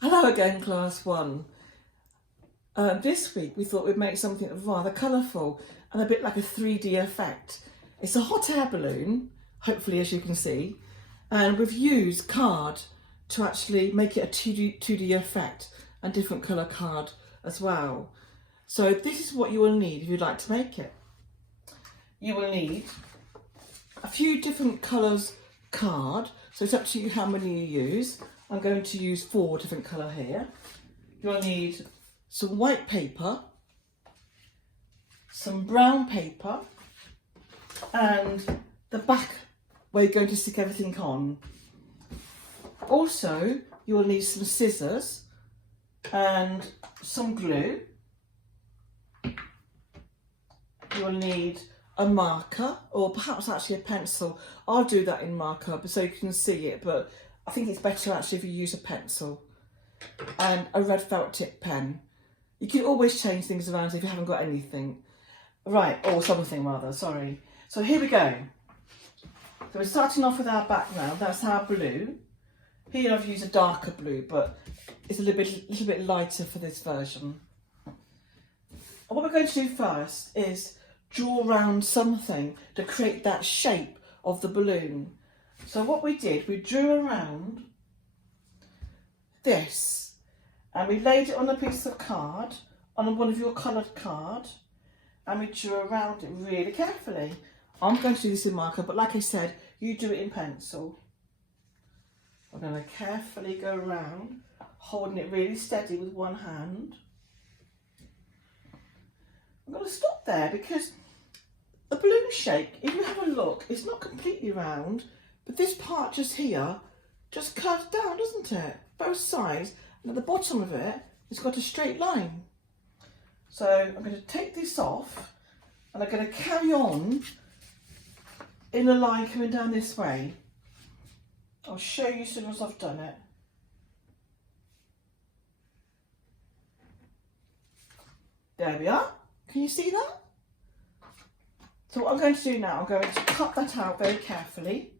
Hello again, class one. This week we thought we'd make something rather colourful and a bit like a 3D effect. It's a hot air balloon, hopefully as you can see, and we've used card to actually make it a 2D effect and different colour card as well. So this is what you will need if you'd like to make it. You will need a few different colours card, so it's up to you how many you use. I'm going to use 4 different colour here. You'll need some white paper, some brown paper, and the back where you're going to stick everything on. Also, you will need some scissors and some glue. You'll need a marker, or perhaps actually a pencil. I'll do that in marker so you can see it, but I think it's better actually if you use a pencil. And a red felt tip pen. You can always change things around if you haven't got anything. Right, or something rather, sorry. So here we go. So we're starting off with our background, that's our blue. Here I've used a darker blue, but it's a little bit lighter for this version. And what we're going to do first is draw around something to create that shape of the balloon. So what we did, we drew around this and we laid it on a piece of card, on one of your coloured card, and we drew around it really carefully. I'm going to do this in marker, but like I said, you do it in pencil. I'm going to carefully go around, holding it really steady with one hand. I'm going to stop there because the balloon shape, if you have a look, it's not completely round, but this part just here just curves down, doesn't it? Both sides, and at the bottom of it, it's got a straight line. So I'm going to take this off and I'm going to carry on in a line coming down this way. I'll show you as soon as I've done it. There we are. Can you see that? So what I'm going to do now, I'm going to cut that out very carefully.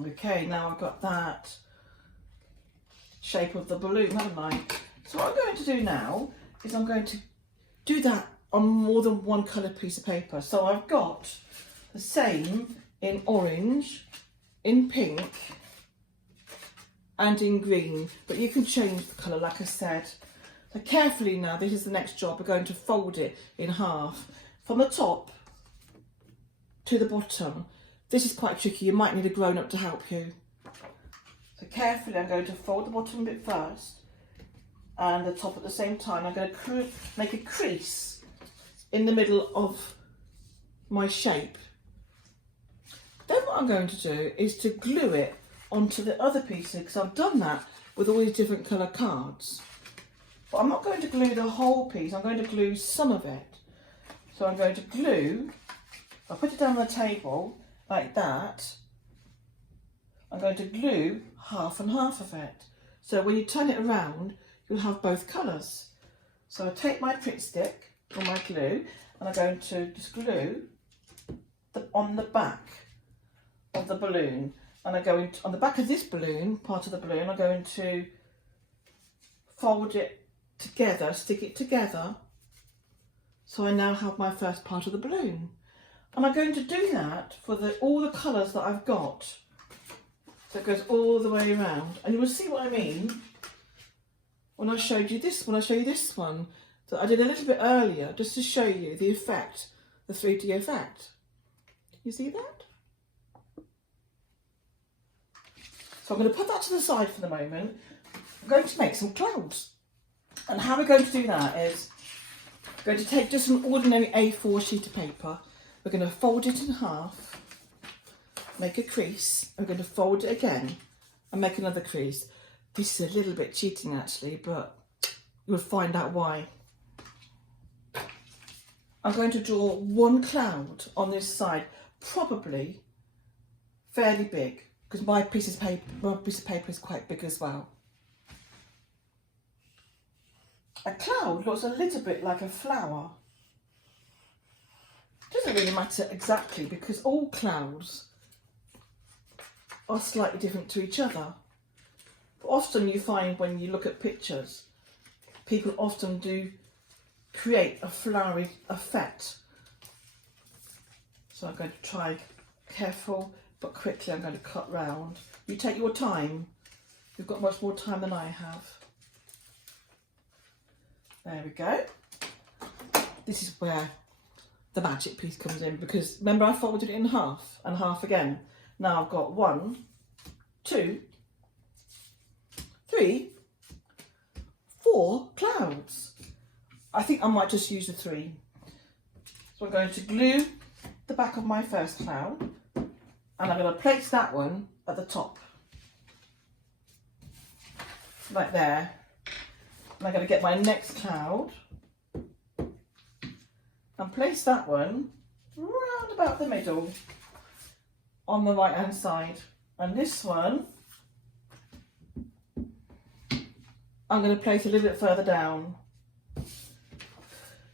Okay, now I've got that shape of the balloon, haven't I? So what I'm going to do now is I'm going to do that on more than one colour piece of paper. So I've got the same in orange, in pink and in green, but you can change the colour like I said. So carefully now, this is the next job, we're going to fold it in half from the top to the bottom. This is quite tricky, you might need a grown-up to help you. So carefully I'm going to fold the bottom bit first and the top at the same time. I'm going to make a crease in the middle of my shape. Then what I'm going to do is to glue it onto the other pieces, because I've done that with all these different colour cards. But I'm not going to glue the whole piece, I'm going to glue some of it. So I'm going to glue, I'll put it down on the table like that. I'm going to glue half and half of it. So when you turn it around, you'll have both colours. So I take my Pritt stick or my glue and I'm going to just glue on the back of the balloon. And I'm going to, on the back of this balloon, part of the balloon, I'm going to fold it together, stick it together. So I now have my first part of the balloon. And I'm going to do that for all the colours that I've got. So it goes all the way around. And you will see what I mean when I showed you this, this one. So I did a little bit earlier just to show you the effect, the 3D effect. You see that? So I'm going to put that to the side for the moment. I'm going to make some clouds. And how we're going to do that is we're going to take just an ordinary A4 sheet of paper. We're going to fold it in half, make a crease. We're going to fold it again and make another crease. This is a little bit cheating actually, but you'll find out why. I'm going to draw one cloud on this side, probably fairly big. because my piece of paper is quite big as well. A cloud looks a little bit like a flower. Doesn't really matter exactly because all clouds are slightly different to each other. But often you find when you look at pictures, people often do create a flowery effect. So I'm going to try careful but quickly. I'm going to cut round. You take your time. You've got much more time than I have. There we go. This is where the magic piece comes in, because remember I folded it in half and half again. Now I've got 1, 2, 3, 4 clouds. I think I might just use the 3. So I'm going to glue the back of my first cloud and I'm going to place that one at the top. Like there. And I'm going to get my next cloud and place that one round about the middle on the right hand side. And this one I'm going to place a little bit further down.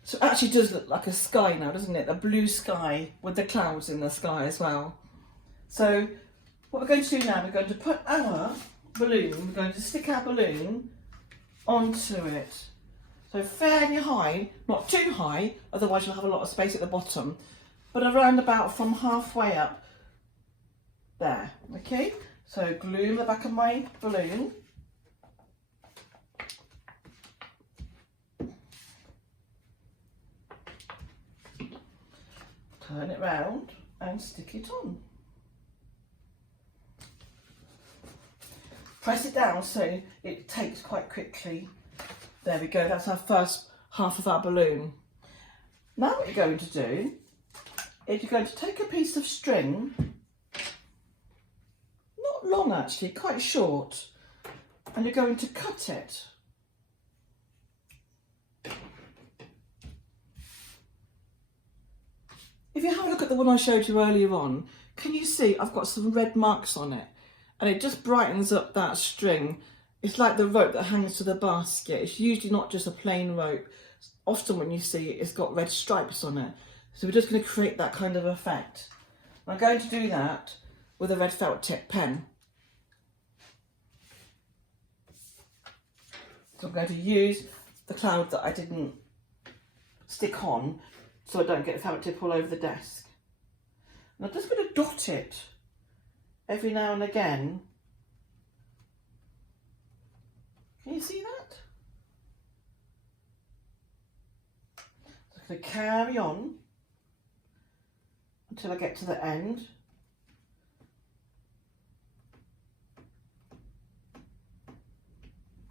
So it actually does look like a sky now, doesn't it? A blue sky with the clouds in the sky as well. So what we're going to do now, we're going to put our balloon, we're going to stick our balloon onto it. So fairly high, not too high, otherwise you'll have a lot of space at the bottom, but around about from halfway up there, okay? So glue the back of my balloon. Turn it round and stick it on. Press it down so it takes quite quickly. There we go, that's our first half of our balloon. Now what you're going to do is you're going to take a piece of string, not long actually, quite short, and you're going to cut it. If you have a look at the one I showed you earlier on, can you see I've got some red marks on it? And it just brightens up that string. It's like the rope that hangs to the basket. It's usually not just a plain rope. Often when you see it, it's got red stripes on it. So we're just going to create that kind of effect. I'm going to do that with a red felt tip pen. So I'm going to use the cloud that I didn't stick on so I don't get felt tip all over the desk. And I'm just going to dot it every now and again. Can you see that? So I'm going to carry on until I get to the end.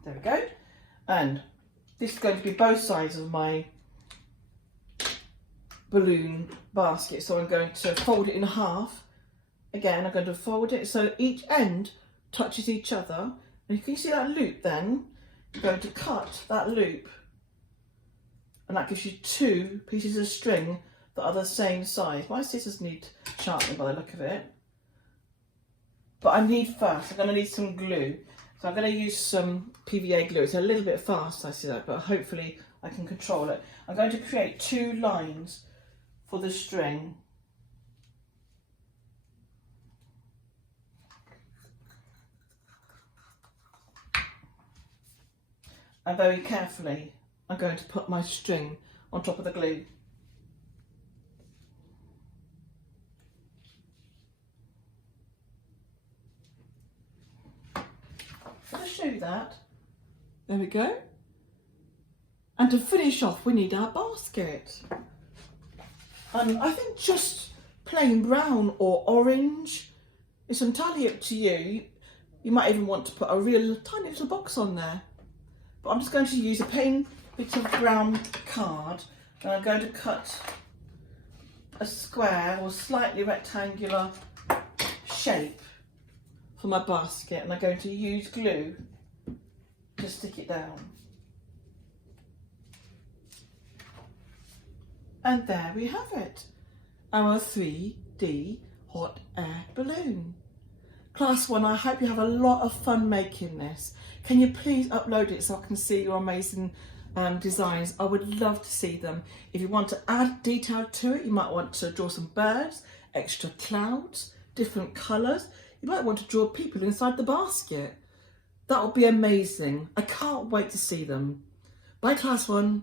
There we go. And this is going to be both sides of my balloon basket. So I'm going to fold it in half. Again, I'm going to fold it so each end touches each other. And you can see that loop then. You're going to cut that loop. And that gives you 2 pieces of string that are the same size. My scissors need sharpening by the look of it. But I'm going to need some glue. So I'm going to use some PVA glue. It's a little bit fast, I see that, but hopefully I can control it. I'm going to create 2 lines for the string. And very carefully, I'm going to put my string on top of the glue. I'll show you that. There we go. And to finish off, we need our basket. I think just plain brown or orange. It's entirely up to you. You might even want to put a real tiny little box on there. But I'm just going to use a plain bit of brown card and I'm going to cut a square or slightly rectangular shape for my basket, and I'm going to use glue to stick it down. And there we have it, our 3D hot air balloon. Class 1, I hope you have a lot of fun making this. Can you please upload it so I can see your amazing designs? I would love to see them. If you want to add detail to it, you might want to draw some birds, extra clouds, different colours. You might want to draw people inside the basket. That would be amazing. I can't wait to see them. Bye, Class 1.